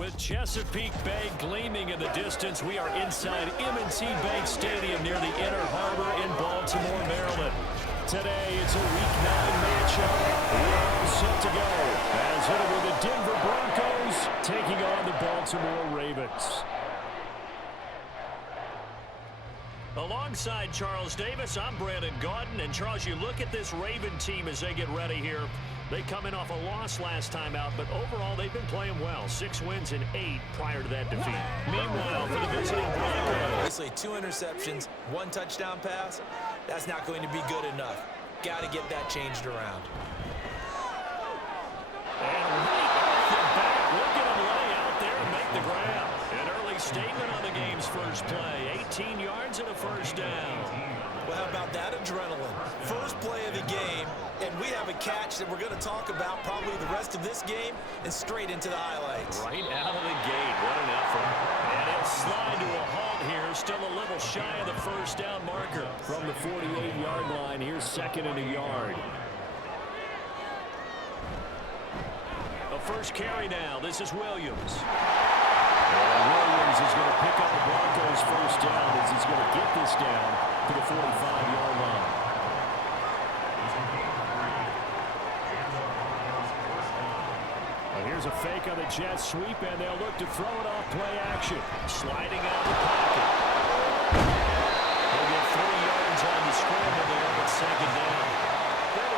With Chesapeake Bay gleaming in the distance, we are inside M&T Bank Stadium near the Inner Harbor in Baltimore, Maryland. Today, it's a Week 9 matchup. We're all set to go as it will be the Denver Broncos taking on the Baltimore Ravens. Alongside Charles Davis, I'm Brandon Gaudin. And Charles, you look at this Raven team as they get ready here. They come in off a loss last time out, but overall they've been playing well. 6 wins and 8 prior to that defeat. Meanwhile, for the visiting Broncos. Obviously, 2 interceptions, 1 touchdown pass. That's not going to be good enough. Got to get that changed around. And right off the bat, look at him lay out there and make the grab. An early statement on the game's first play. 18 yards and a first down. Well, how about that adrenaline? First play of the game, and we have a catch that we're going to talk about probably the rest of this game and straight into the highlights. Right out of the gate. What an effort. And he'll slide to a halt here. Still a little shy of the first down marker. From the 48-yard line, here's 2nd and a yard. A first carry now. This is Williams. And Williams is going to pick up the Broncos' first down as he's going to get this down to the 45-yard line. Here's a fake on the jet sweep, and they'll look to throw it off play action. Sliding out the pocket. He'll get 3 yards on the scramble there, but 2nd down.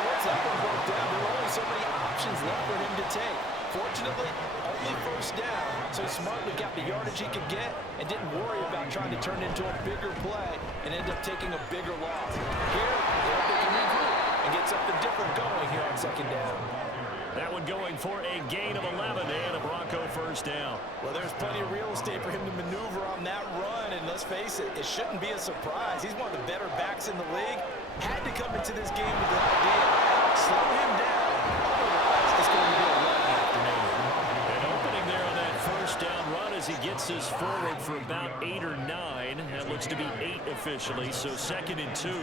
Once that one broke down, there were only so many options left for him to take. Fortunately, only first down, so smartly got the yardage he could get and didn't worry about trying to turn into a bigger play and end up taking a bigger loss. Here, they can regroup and get something different going here on 2nd down. That one going for a gain of 11 and a Bronco first down. Well, there's plenty of real estate for him to maneuver on that run, and let's face it, it shouldn't be a surprise. He's one of the better backs in the league. Had to come into this game with the idea. Slow him down. Otherwise, it's going to be a long afternoon. An opening there on that first down run as he gets us forward for about 8 or 9. That looks to be 8 officially, so 2nd and 2.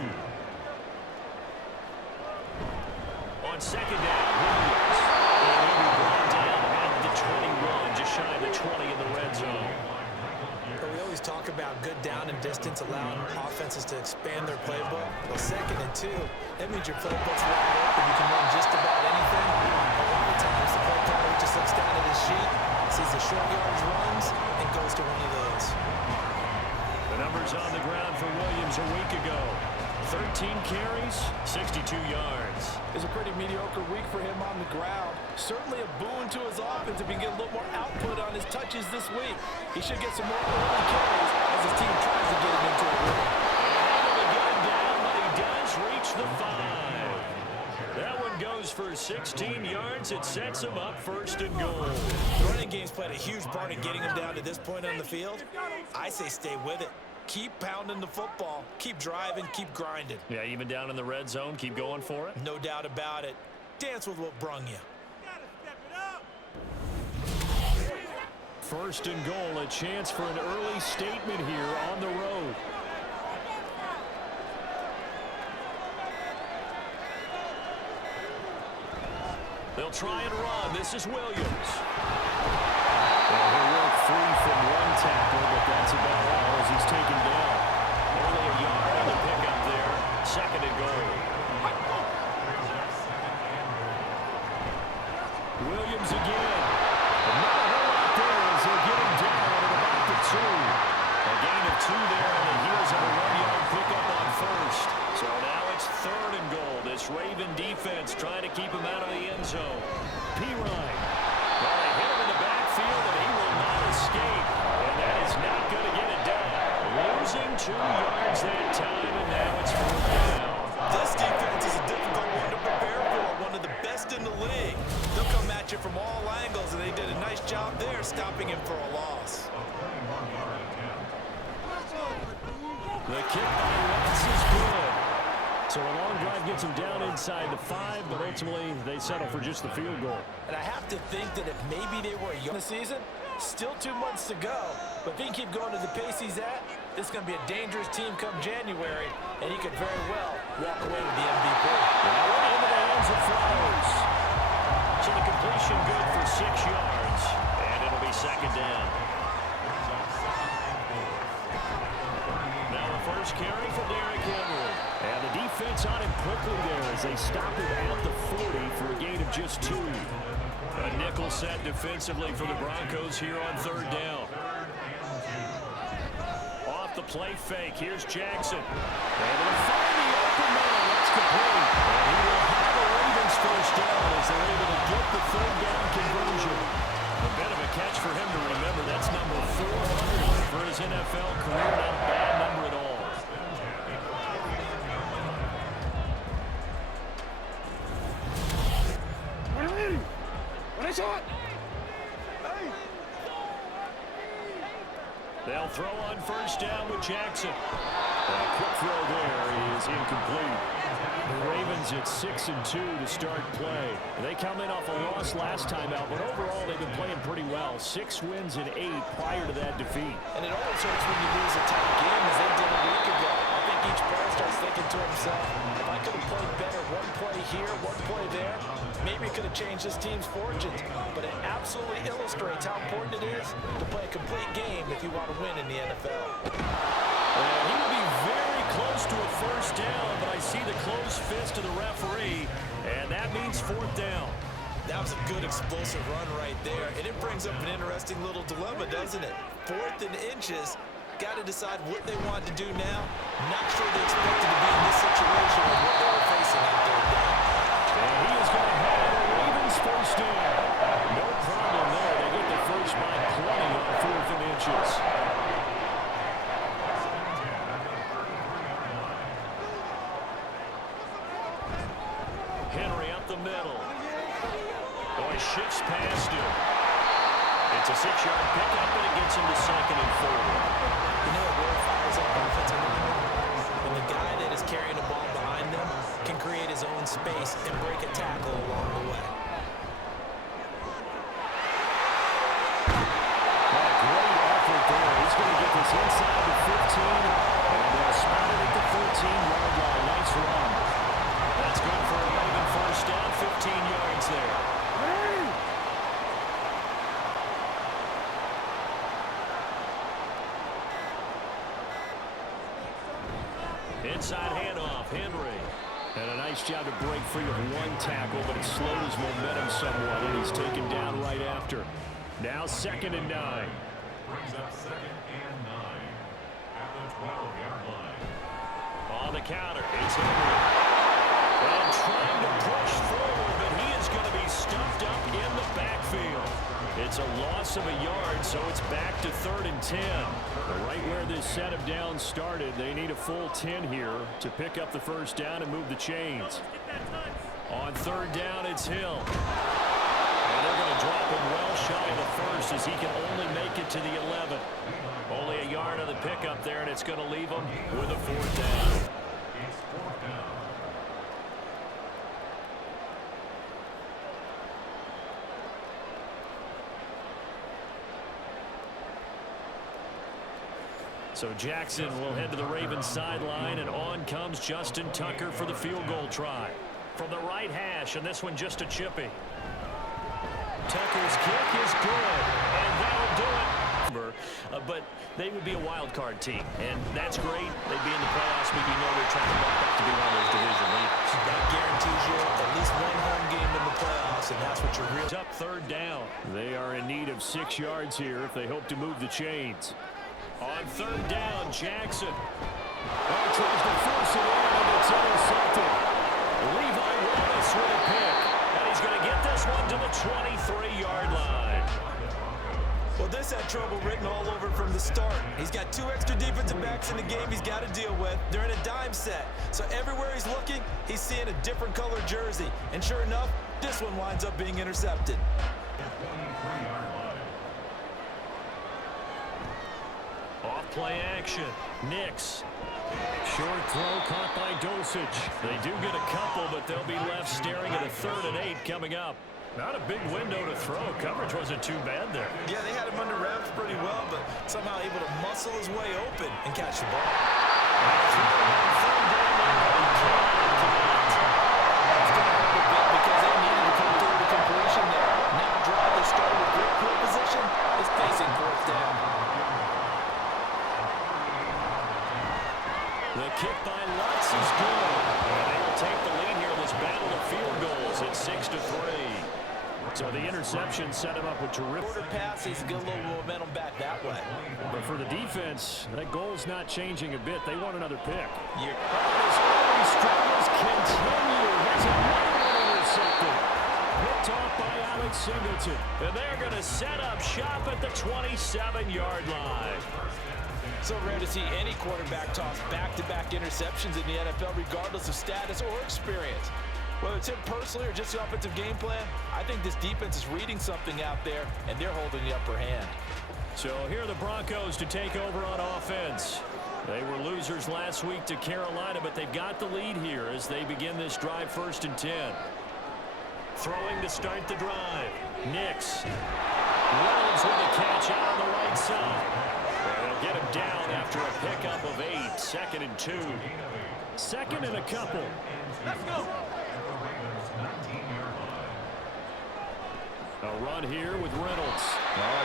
On 2nd down, Williams. And he'll be brought down at the 21, just shy of the 20 in the red zone. We always talk about good down and distance, allowing offenses to expand their playbook. Well, 2nd and 2, that means your playbook's wide open. You can run just about anything. A lot of times, the play caller just looks down at his sheet, sees the short yardage runs, and goes to one of those. The numbers on the ground for Williams a week ago. 13 carries, 62 yards. It's a pretty mediocre week for him on the ground. Certainly a boon to his offense if he can get a little more output on his touches this week. He should get some more early carries as his team tries to get him into a rhythm. And a good down, but he does reach the 5. That one goes for 16 yards. It sets him up 1st and goal. The running game's played a huge part in getting him down to this point on the field. I say stay with it. Keep pounding the football. Keep driving. Keep grinding. Yeah, even down in the red zone, keep going for it. No doubt about it. Dance with what brung you. 1st and goal, a chance for an early statement here on the road. They'll try and run. This is Williams. Well, he'll work free from one tackle, but that's about all as he's taken down. Only a yard on the pickup there. 2nd and goal. Williams again. Not a whole lot there as they'll get him down at about the 2. A gain of 2 there on the heels of a 1-yard pickup on 1st. So now it's 3rd and goal. This Raven defense trying to keep him out of the end zone. P-Ryan. Well, they hit him in the backfield, and he will not escape. And that is not going to get it down. Losing 2 yards that time, and now it's 4th down. This defense is a difficult one to prepare for. One of the best in the league. They'll come at you from all angles, and they did a nice job there stopping him for a loss. The kick by Watts is good. So a long drive gets him down inside the 5, but ultimately they settle for just the field goal. And I have to think that if maybe they were young this season, still 2 months to go, but if he can keep going to the pace he's at, this is going to be a dangerous team come January, and he could very well walk away with the MVP. Now into the hands of Flowers. So the completion good for 6 yards, and it'll be second down. Now a first carry for Derrick Henry. And the defense on him quickly there as they stop him at the 40 for a gain of just 2. A nickel set defensively for the Broncos here on third down. Off the play fake. Here's Jackson. Able to find the open man. That's complete. And he will have the Ravens first down as they're able to get the third down conversion. A bit of a catch for him to remember. That's number 400 for his NFL career. Not a bad number at all. They'll throw on first down with Jackson. A quick throw there is incomplete. The Ravens at 6-2 to start play. They come in off a loss last time out, but overall they've been playing pretty well. 6 wins and 8 prior to that defeat. And it always hurts when you lose a tight game as they did a week ago. I think each player starts thinking to himself, if I could have played better one play here, one play there, maybe it could have changed this team's fortunes. But it absolutely illustrates how important it is to play a complete game if you want to win in the NFL. Well, he will be very close to a first down, but I see the closed fist of the referee, and that means fourth down. That was a good explosive run right there, and it brings up an interesting little dilemma, doesn't it? 4th and inches, got to decide what they want to do now. Not sure they expected to be in this situation with what they were facing out there down. And he is going to have the Ravens first down. No problem there. They get the first by 20 on 4th and inches. Henry up the middle. Boy, shifts past him. It's a 6-yard pickup, and it gets him to 2nd and 4. You know what really fires up offensive linemen? When the guy that is carrying the ball behind them can create his own space and break a tackle along the way. Great effort there. He's going to get this inside the 15, and they'll spot it at the 14-yard line. Nice run. That's good for a Raven first down, 15 yards there. Inside handoff, Henry. And a nice job to break free of one tackle, but it slowed his momentum somewhat, and he's taken down right after. Now 2nd and 9. Brings up 2nd and 9 at the 12-yard line. On the counter, it's Henry. Well, trying to push forward, but he is going to be stuffed up in the backfield. It's a loss of a yard, so it's back to 3rd and 10. Right where this set of downs started, they need a full 10 here to pick up the first down and move the chains. On 3rd down, it's Hill. And they're going to drop him well shy of the first as he can only make it to the 11. Only a yard of the pickup there, and it's going to leave him with a 4th down. It's 4th down. So Jackson will head to the Ravens sideline, and on comes Justin Tucker for the field goal try. From the right hash, and this one just a chippy. Tucker's kick is good, and that'll do it. But they would be a wild card team, and that's great. They'd be in the playoffs, but you know they're trying to buck up to be one of those division leaders. That guarantees you at least one home game in the playoffs, and that's what you're really Up 3rd down. They are in need of 6 yards here if they hope to move the chains. On 3rd down, Jackson. Oh, tries to force it in, and it's intercepted. Levi Wallace with a pick. And he's going to get this one to the 23-yard line. Well, this had trouble written all over from the start. He's got 2 extra defensive backs in the game he's got to deal with. They're in a dime set. So everywhere he's looking, he's seeing a different color jersey. And sure enough, this one winds up being intercepted. Off-play action. Nix. Short throw caught by Dosage. They do get a couple, but they'll be left staring at a 3rd and 8 coming up. Not a big window to throw. Coverage wasn't too bad there. Yeah, they had him under wraps pretty well, but somehow able to muscle his way open and catch the ball. That's going to hurt a bit because they needed to come through the completion there. Now drive, they start with great field position. It's kick by Lutz is good. And they will take the lead here in this battle of field goals at 6-3. So the interception set him up with terrific. Quarter pass, he's get a little momentum back that way. But for the defense, that goal's not changing a bit. They want another pick. His early struggles continue. Has another one intercepted. Picked off by Alex Singleton. And they're going to set up shop at the 27-yard line. So rare to see any quarterback toss back-to-back interceptions in the NFL, regardless of status or experience. Whether it's him personally or just the offensive game plan, I think this defense is reading something out there, and they're holding the upper hand. So here are the Broncos to take over on offense. They were losers last week to Carolina, but they've got the lead here as they begin this drive 1st and 10. Throwing to start the drive. Nix. Reynolds with a catch out on the right side. And they'll get him down after a pickup of 8. 2nd and 2. 2nd and a couple. Let's go. A run here with Reynolds.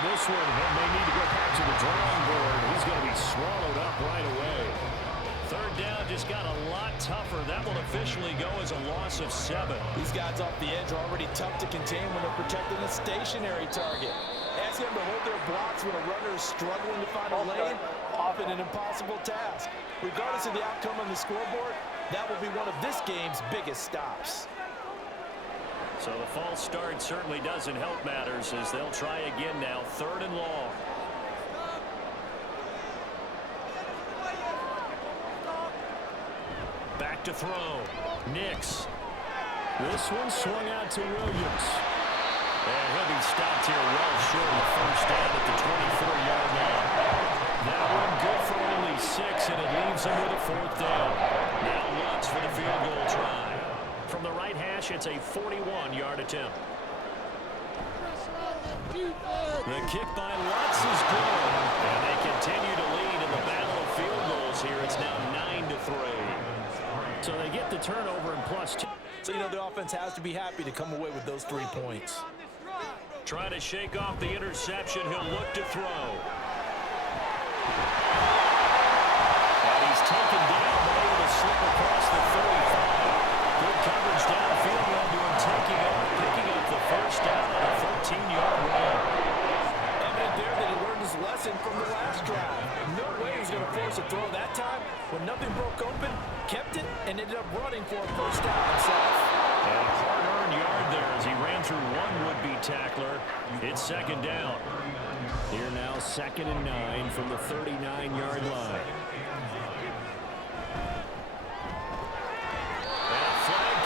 This one may need to go back to the drawing board. He's going to be swallowed up right away. 3rd down just got a lot tougher. That will officially go as a loss of 7. These guys off the edge are already tough to contain when they're protecting a stationary target. Ask them to hold their blocks when a runner is struggling to find a lane, often an impossible task. Regardless of the outcome on the scoreboard, that will be one of this game's biggest stops. So the false start certainly doesn't help matters as they'll try again now. 3rd and long. Back to throw. Nix. This one swung out to Williams. And he'll be stopped here well short of the 1st down at the 24-yard line. That one good for only 6, and it leaves him with a 4th down. Now Lutz for the field goal try. From the right hash, it's a 41-yard attempt. The kick by Lutz is good. And they continue to lead in the battle of field goals here. It's now 9-3. So they get the turnover and +2. So, the offense has to be happy to come away with those 3 points. Trying to shake off the interception. He'll look to throw. And he's taken down, but able to slip across the 35. Good coverage downfield led to him picking up the 1st down on a 13-yard run. Evident there that he learned his lesson from the last drive. No way he was going to force a throw that time. When nothing broke open, kept it, and ended up running for a 1st down himself. And a hard-earned yard there as he ran through one would-be tackler. It's 2nd down. Here now 2nd and 9 from the 39-yard line.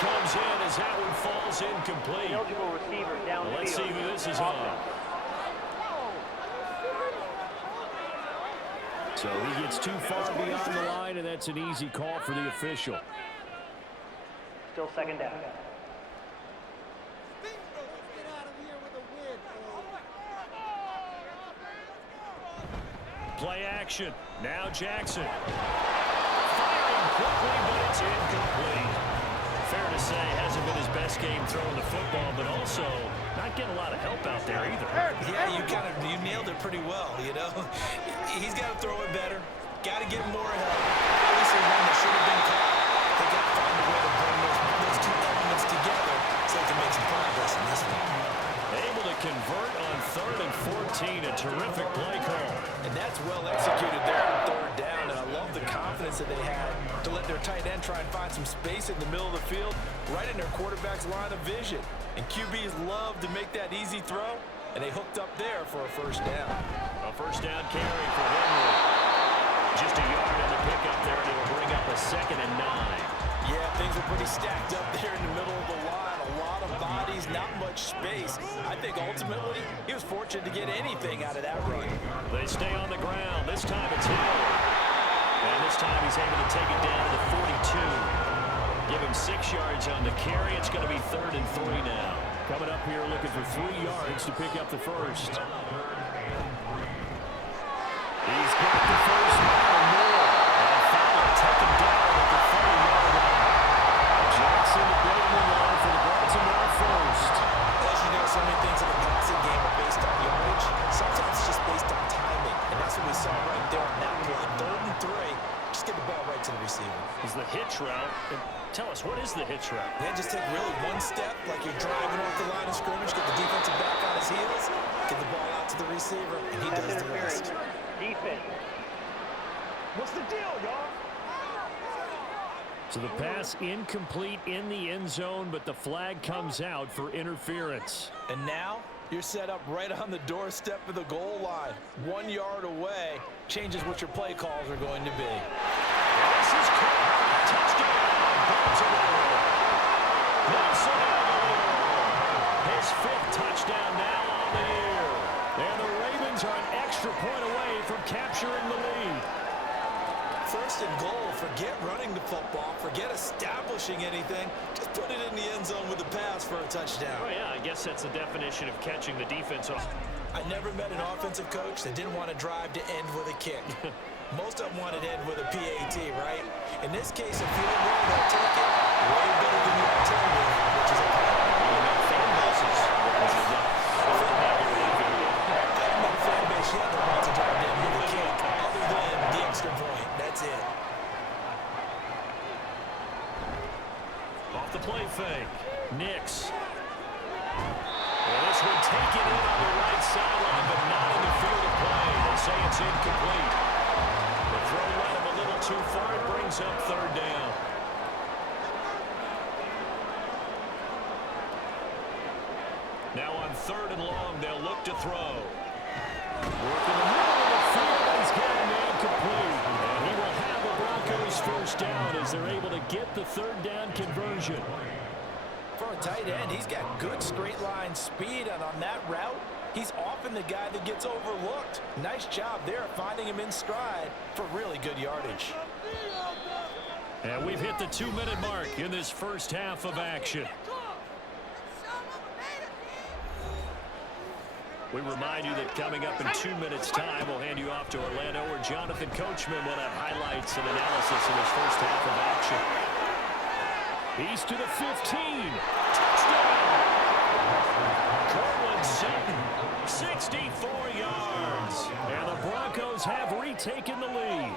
Comes in as that one falls incomplete. Eligible receiver downfield. Let's see who this is on. So he gets too far beyond the line, and that's an easy call for the official. Still 2nd down. Play action. Now Jackson. Firing quickly, but it's incomplete. Fair to say, hasn't been his best game throwing the football, but also not getting a lot of help out there either. Yeah, you nailed it pretty well, He's got to throw it better. Got to get more help. Obviously, one that should have been caught. They got to find a way to bring those 2 elements together so they can make some progress in this one. Able to convert on 3rd and 14, a terrific play call. And that's well executed there on 3rd down, and I love the confidence that they had to let their tight end try and find some space in the middle of the field, right in their quarterback's line of vision. And QBs love to make that easy throw, and they hooked up there for a 1st down. A 1st down carry for Henry. Just a yard on the pickup there, and it'll bring up a 2nd and 9. Yeah, things were pretty stacked up there in the middle of the line. A lot of bodies, not much space. I think ultimately he was fortunate to get anything out of that run. They stay on the ground. This time it's Hill. And this time he's able to take it down to the 42. Give him 6 yards on the carry. It's going to be 3rd and 3 now. Coming up here looking for 3 yards to pick up the 1st. He's got the 1st down and more. And Fowler taken down at the 30-yard line. Jackson breaking the line for the Baltimore 1st. As you know, so many things in the passing game are based on yardage. Sometimes it's just based on timing. And that's what we saw right there on that play. 3rd and 3. Just get the ball right to the receiver. Is the hitch route. And tell us, what is the hitch route? Then just take really one step, like you're driving off the line of scrimmage, get the defensive back on his heels, get the ball out to the receiver, and he That's does the interference. rest. Defense. What's the deal, y'all? So the pass incomplete in the end zone, but the flag comes out for interference. And now you're set up right on the doorstep of the goal line. 1 yard away changes what your play calls are going to be. This is caught. Touchdown, Baltimore. Nelson Aguilar. His 5th touchdown now on the year. And the Ravens are an extra point away from capturing the lead. First and goal, forget running the football, forget establishing anything. Just put it in the end zone with a pass for a touchdown. Oh, yeah, I guess that's the definition of catching the defense off. I never met an offensive coach that didn't want to drive to end with a kick. Most of them wanted to end with a PAT, right? In this case, a field goal, they'll take it way better than the alternative, which is a punt. Fan bases. I've met a fan base yet that wants to drive to end with a kick, other than the extra point. That's it. Off the play fake. Nix. Well, this one taken in on the right sideline, but not in the field of play. They say it's incomplete. The throw led him a little too far. It brings up 3rd down. Now on 3rd and long, they'll look to throw. Working the middle of the field, he's got a man complete. And he will have the Broncos 1st down as they're able to get the 3rd down conversion. For a tight end, he's got good straight line speed, and on that route, he's often the guy that gets overlooked. Nice job there finding him in stride for really good yardage. And we've hit the 2-minute mark in this first half of action. We remind you that coming up in 2 minutes' time, we'll hand you off to Orlando, where Jonathan Coachman will have highlights and analysis in his first half of action. He's to the 15. Touchdown! Cortland Sutton, 64 yards. And the Broncos have retaken the lead.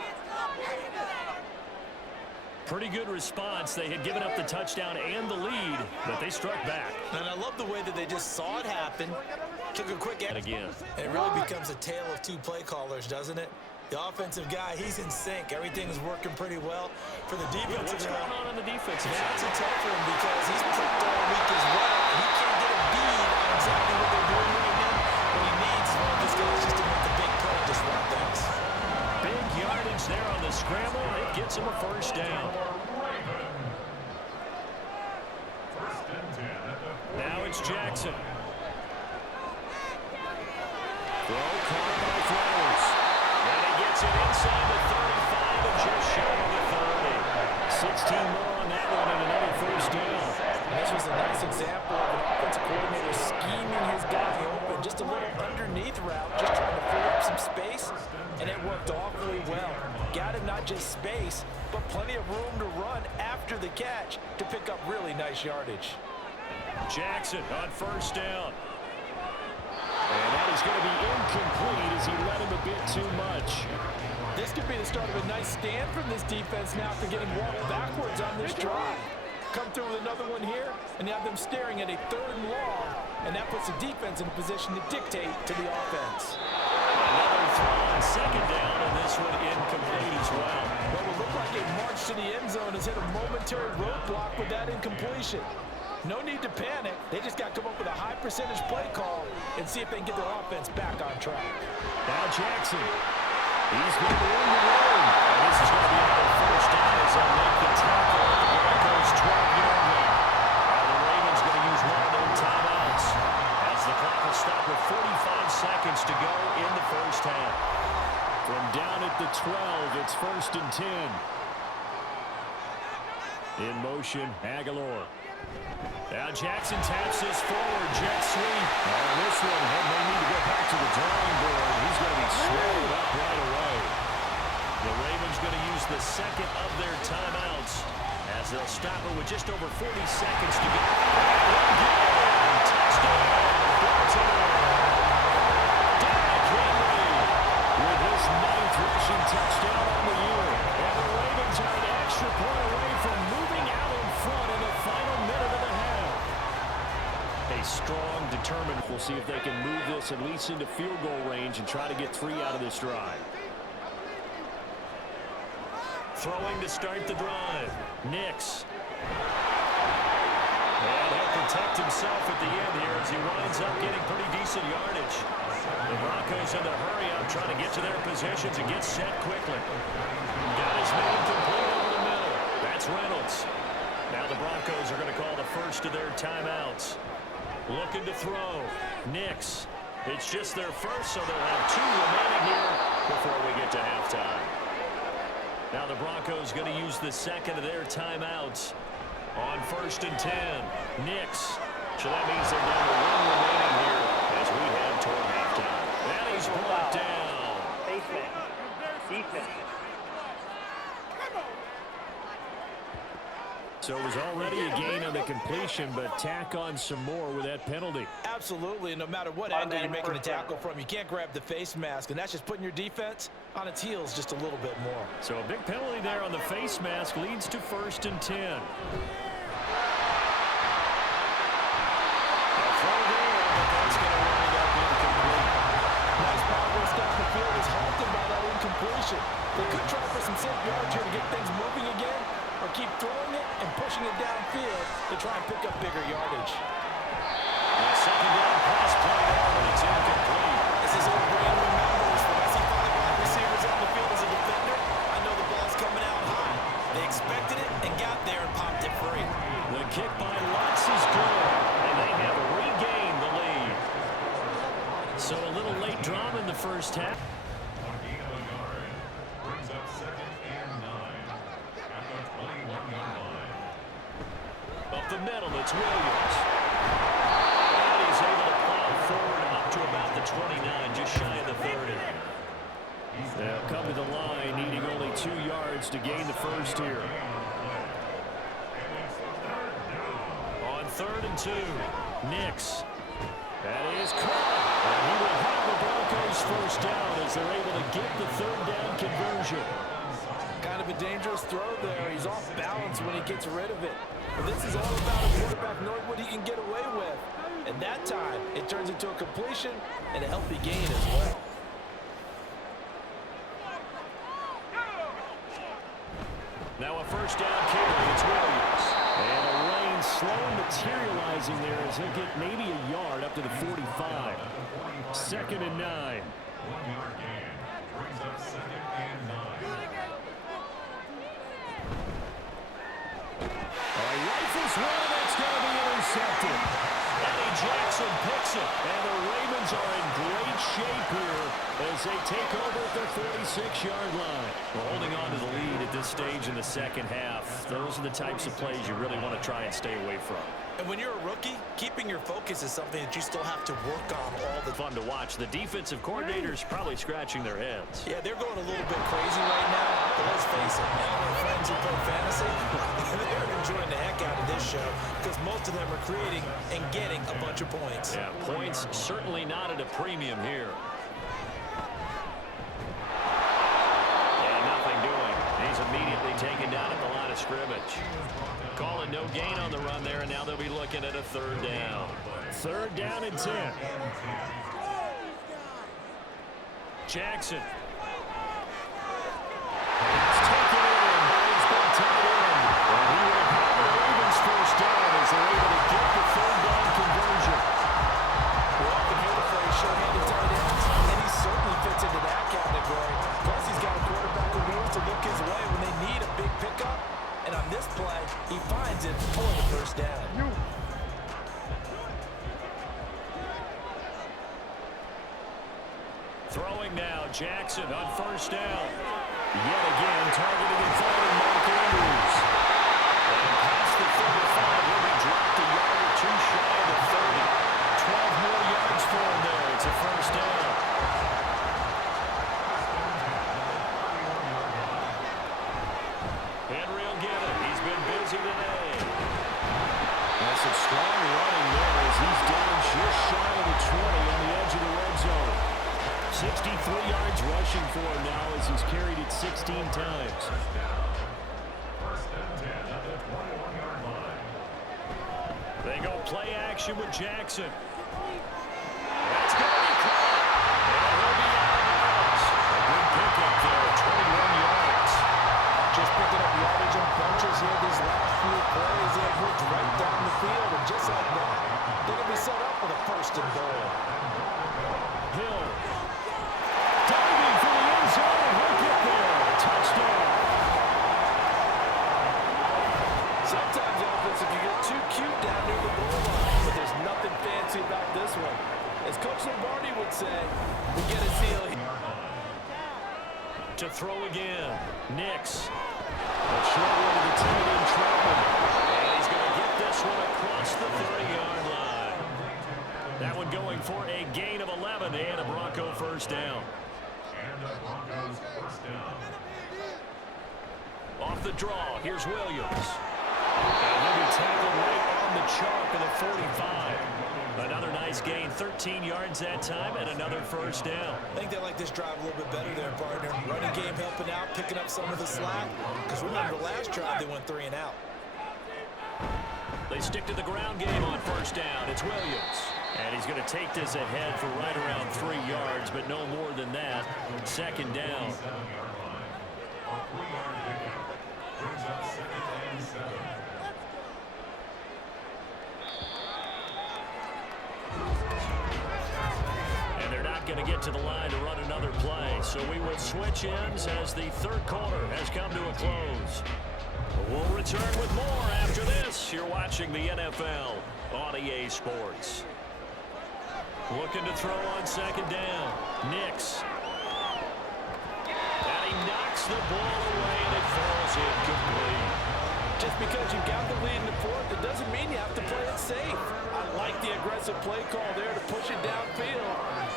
Pretty good response. They had given up the touchdown and the lead, but they struck back. And I love the way that they just saw it happen, took a quick And again. It really becomes a tale of 2 play callers, doesn't it? The offensive guy, he's in sync. Everything is working pretty well. For the defensive What's going on the defensive side? That's a tough for him because he's pricked all week as well. He can't get a bead on exactly what they're doing right now. What he needs is one of these guys just to make the big play and disrupt things. Big yardage there on the scramble. It gets him a 1st down. Now it's Jackson. Throw caught by Flowers. And he gets it inside the 35 and just shy of the 30. 16 more on that one and another 1st down. And this was a nice example of an offensive coordinator scheming his guy open. Just a little underneath route, just trying to free up some space, and it worked awfully well. Got him not just space, but plenty of room to run after the catch to pick up really nice yardage. Jackson on 1st down. And that is going to be incomplete as he led him a bit too much. This could be the start of a nice stand from this defense now after getting walked backwards on this drive. Come through with another one here, and you have them staring at a 3rd and long, and that puts the defense in a position to dictate to the offense. Another throw on 2nd down, and this one incomplete as well. What will look like a march to the end zone has hit a momentary roadblock with that incompletion. No need to panic. They just got to come up with a high percentage play call and see if they can get their offense back on track. Now Jackson. He's going to win the room. And this is going to be another 1st down as they make the tackle at the Broncos' 12-yard line. And the Ravens going to use one of their timeouts as the clock will stop with 45 seconds to go in the first half. From down at the 12, it's 1st and 10. In motion, Aguilar. Now Jackson taps this forward, jet sweep. On this one, they may need to go back to the drawing board. He's going to be swallowed up right away. The Ravens going to use the 2nd of their timeouts as they'll stop it with just over 40 seconds to go. Touchdown, Baltimore. Derrick Henry with his 9th rushing touchdown on the year. And the see if they can move this at least into field goal range and try to get 3 out of this drive. Throwing to start the drive. Nix. And he'll protect himself at the end here as he winds up getting pretty decent yardage. The Broncos in the hurry up, trying to get to their positions and get set quickly. Got his man complete over the middle. That's Reynolds. Now the Broncos are going to call the first of their timeouts. Looking to throw. Nix. It's just their first, so they'll have 2 remaining here before we get to halftime. Now the Broncos going to use the second of their timeouts on 1st and 10. Nix. So that means they're down to 1 remaining here as we head toward halftime. That is brought down. Face mask. Defense. So it was already a gain on the completion, but tack on some more with that penalty. Absolutely, and no matter what angle you're making a tackle from, you can't grab the face mask, and that's just putting your defense on its heels just a little bit more. So a big penalty there on the face mask leads to 1st and 10. A throw there, but that's going to wind up incomplete. Nice progress down the field is halted by that incompletion. They could try for some safe yards here to get things moving again, or keep throwing it and pushing it downfield to try and pick up bigger yardage. Second down pass play there, but it's incomplete. This is old Brandon remembers. When I see 5 wide receivers on the field as a defender, I know the ball's coming out high. They expected it and got there and popped it free. The kick by Lutz is good, and they have regained the lead. So a little late drama in the first half. Brings up 2nd and 9 at the 21-yard line. Up the middle, it's Williams. And he's able to plow forward up to about the 29, just shy of the 30. They'll come to the line, needing only 2 yards to gain the first here. On 3rd and 2, Nix. That is caught. And he will have the Broncos first down as they're able to get the 3rd down conversion. Kind of a dangerous throw there. He's off balance when he gets rid of it. But this is all about a quarterback knowing what he can get away with. And that time, it turns into a completion and a healthy gain as well. Now a first down carry. It's Williams. And a lane slow materializing there as he'll get maybe a yard up to the 45. 2nd and 9. 1-yard gain. Brings up 2nd and 9. Rifles one, that's going to be intercepted. Eddie Jackson picks it, and the Ravens are in great shape here as they take over at their 46-yard line. We're holding on to the lead at this stage in the second half. Those are the types of plays you really want to try and stay away from. And when you're a rookie, keeping your focus is something that you still have to work on all the Fun to watch. The defensive coordinators probably scratching their heads. Yeah, they're going a little bit crazy right now, but let's face it, all our friends who play fantasy, they're enjoying the heck out of this show because most of them are creating and getting a bunch of points. Yeah, points certainly not at a premium here. And nothing doing. He's immediately taken down at the line of scrimmage. Calling no gain on the run there, and now they'll be looking at a 3rd down. 3rd down and 10. Jackson. It's taken in, but it's been tied in. And he will have the Ravens first down as they're able to get the 3rd down conversion. We often hear the phrase short-handed tight ends, and he certainly fits into that category. Plus, he's got a quarterback who knows to look his way when they need a big pickup. And on this play, he finds it for the first down. Throwing now, Jackson on 1st down. Yet again, targeting and finding Mark Andrews. And past the 35, will be dropped a yard or 2 shy of the 30. 12 more yards for him there. It's a first down. Henry will get it. He's been busy today. That's some strong running there as he's down just shy of the 20 on the edge of the red zone. 63 yards rushing for him now as he's carried it 16 times. 1st and 10 at the 21-yard line. They go play action with Jackson. to throw again. Nix. A short one to the tight end, Troutman. And he's going to get this one across the 30-yard line. That one going for a gain of 11 and a Bronco first down. And a Broncos first down. Off the draw, here's Williams. And he'll be tackled right on the chalk of the 45. Another nice gain, 13 yards that time, and another first down. I think they like this drive a little bit better there, partner. Running game helping out, picking up some of the slack. Because remember, the last drive they went 3 and out. They stick to the ground game on first down. It's Williams. And he's going to take this ahead for right around 3 yards, but no more than that. Second down. 7-yard line. A 3-yard pickup. Brings up 2nd and 7. And they're not going to get to the line to run another play. So we will switch ends as the third quarter has come to a close. We'll return with more after this. You're watching the NFL on EA Sports. Looking to throw on second down. Nix. And he knocks the ball away, and it falls incomplete. Just because you got the lead in the fourth, it doesn't mean you have to play it safe. I like the aggressive play call there to push it downfield.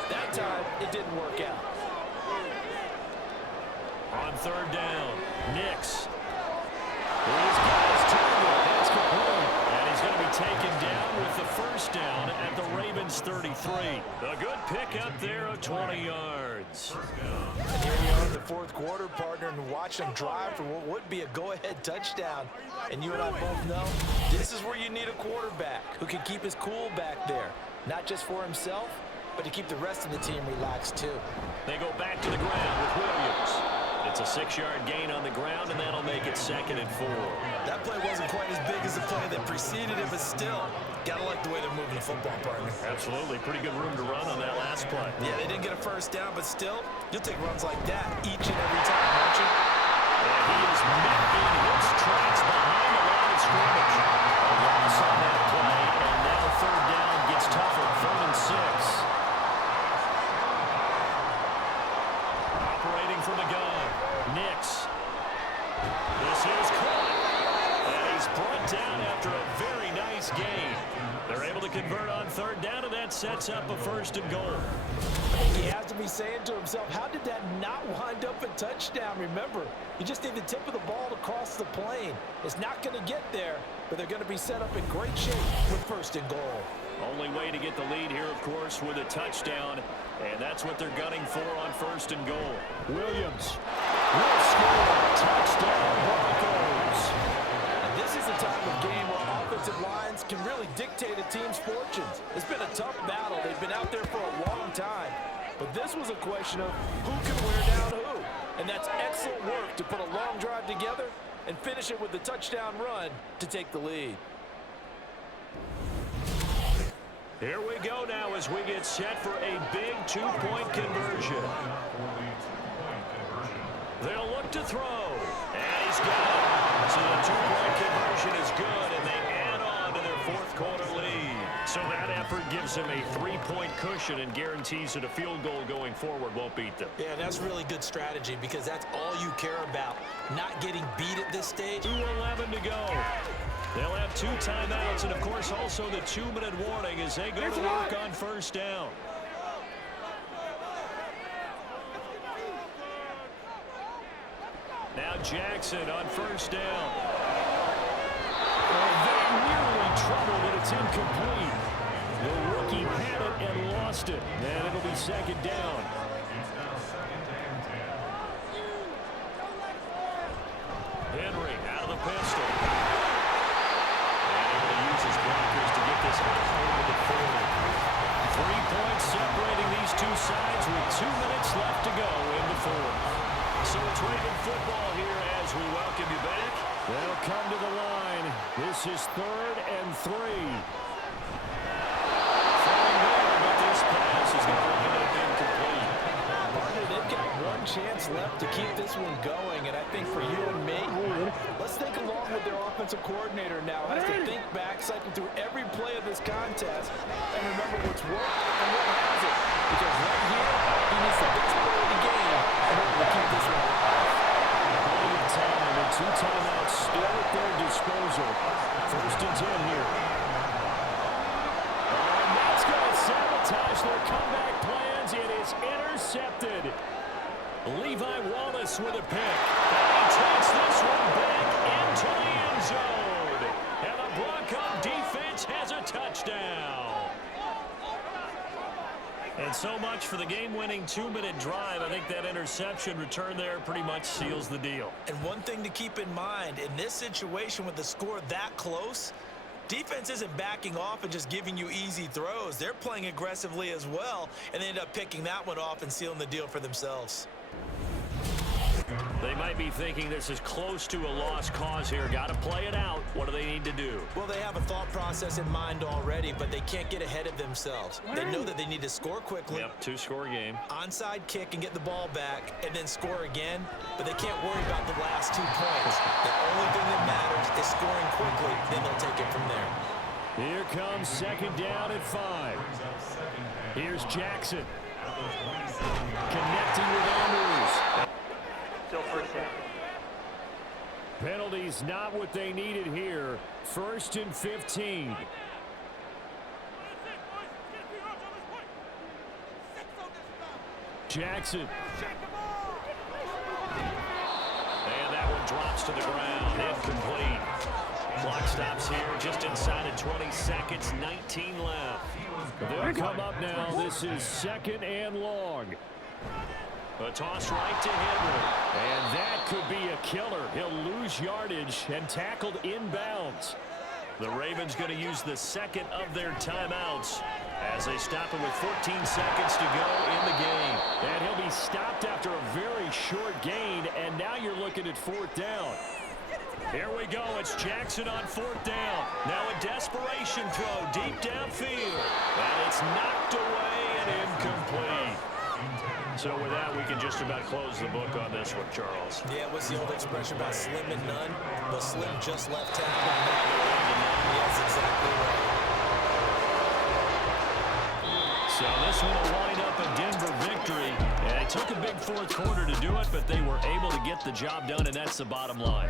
That time, it didn't work out. On third down, Nix. He's got his target. That's complete. And he's going to be taken down with the first down at the Ravens 33. A good pickup there of 20 yards. And here we are in the fourth quarter, partner, and watch them drive for what would be a go-ahead touchdown. And you and I both know this is where you need a quarterback who can keep his cool back there. Not just for himself, but to keep the rest of the team relaxed too. They go back to the ground with Williams. It's a 6-yard gain on the ground, and that'll make it 2nd and 4. That play wasn't quite as big as the play that preceded it, but still, gotta like the way they're moving the football, partner. Absolutely. Pretty good room to run on that last play. Yeah, they didn't get a first down, but still, you'll take runs like that each and every time, won't you? And he is met in his tracks behind the line of scrimmage. A loss on that play, and now third down gets tougher. 3rd and 6. Operating from the gun. Nix. This is caught. And he's brought down after a very nice gain. They're able to convert on third down, and that sets up a 1st and goal. I think he has to be saying to himself, how did that not wind up a touchdown? Remember, you just need the tip of the ball to cross the plane. It's not going to get there, but they're going to be set up in great shape with 1st and goal. Only way to get the lead here, of course, with a touchdown, and that's what they're gunning for on 1st and goal. Williams will score. Touchdown, Broncos. And this is a type of game where offensive lines can really dictate a team's fortunes. It's been a tough battle. They've been out there for a long time. But this was a question of who can wear down who. And that's excellent work to put a long drive together and finish it with the touchdown run to take the lead. Here we go now as we get set for a big 2-point conversion. They'll look to throw. And he's got it. So the 2-point conversion is good, and they add on to their fourth quarter lead. So that effort gives them a 3-point cushion and guarantees that a field goal going forward won't beat them. Yeah, that's really good strategy because that's all you care about, not getting beat at this stage. 2:11 to go. They'll have 2 timeouts and, of course, also the 2-minute warning as they go to work on first down. Now Jackson on first down. They nearly troubled it. It's incomplete. The rookie had it and lost it. And it'll be 2nd down. Henry out of the pistol. And able to use his blockers to get this out over the 40. 3 points separating these two sides with 2 minutes left to go in the fourth. So it's Raven football here as we welcome you back. They'll come to the line. This is 3rd and 3. Throwing there, but this pass is going to end up incomplete. Partner, they've got 1 chance left to keep this one going, and I think for you and me, let's think along with their offensive coordinator now as to think back, cycle through every play of this contest, and remember what's worked and what hasn't. Because right here, he needs the best play of the game in order to keep this one alive. Levi Wallace with a pick. And he takes this one back into the end zone. And the Bronco defense has a touchdown. And so much for the game-winning 2-minute drive. I think that interception return there pretty much seals the deal. And one thing to keep in mind, in this situation with the score that close, defense isn't backing off and just giving you easy throws. They're playing aggressively as well, and they end up picking that one off and sealing the deal for themselves. They might be thinking this is close to a lost cause here. Got to play it out. What do they need to do? Well, they have a thought process in mind already, but they can't get ahead of themselves. They know that they need to score quickly. Yep, two-score game. Onside kick and get the ball back and then score again, but they can't worry about the last 2 points. The only thing that matters is scoring quickly, then they'll take it from there. Here comes second down at 5. Here's Jackson. Connecting with Andrews. Still first down. Penalties not what they needed here. 1st and 15. Jackson. And that one drops to the ground. Incomplete. Clock stops here just inside of 20 seconds. 19 left. They'll come up now. This is 2nd and long. A toss right to Henry. And that could be a killer. He'll lose yardage and tackled inbounds. The Ravens going to use the second of their timeouts as they stop him with 14 seconds to go in the game. And he'll be stopped after a very short gain, and now you're looking at 4th down. Here we go. It's Jackson on 4th down. Now a desperation throw deep downfield. And it's knocked away and incomplete. So with that, we can just about close the book on this one, Charles. Yeah, what's the old expression about slim and none? Well, slim just left town. Yes, exactly right. So this one will wind up a Denver victory. And it took a big 4th quarter to do it, but they were able to get the job done, and that's the bottom line.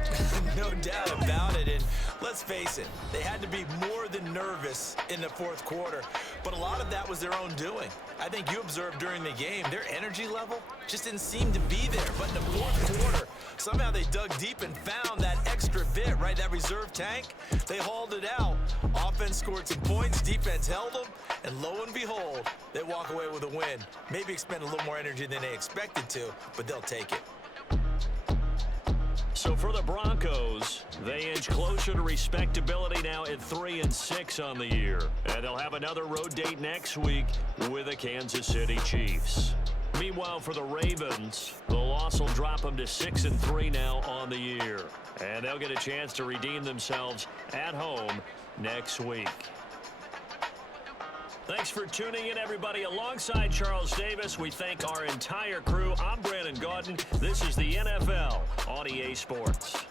No doubt about it. And let's face it, they had to be more than nervous in the 4th quarter. But a lot of that was their own doing. I think you observed during the game, their energy level just didn't seem to be there. But in the 4th quarter, somehow they dug deep and found that extra bit, right? That reserve tank. They hauled it out. Offense scored some points. Defense held them. And lo and behold, they walk away with a win. Maybe expend a little more energy than they expected to, but they'll take it. So for the Broncos, they inch closer to respectability now at 3-6 on the year. And they'll have another road date next week with the Kansas City Chiefs. Meanwhile, for the Ravens, the loss will drop them to 6-3 now on the year. And they'll get a chance to redeem themselves at home next week. Thanks for tuning in, everybody. Alongside Charles Davis, we thank our entire crew. I'm Brandon Gaudin. This is the NFL on EA Sports.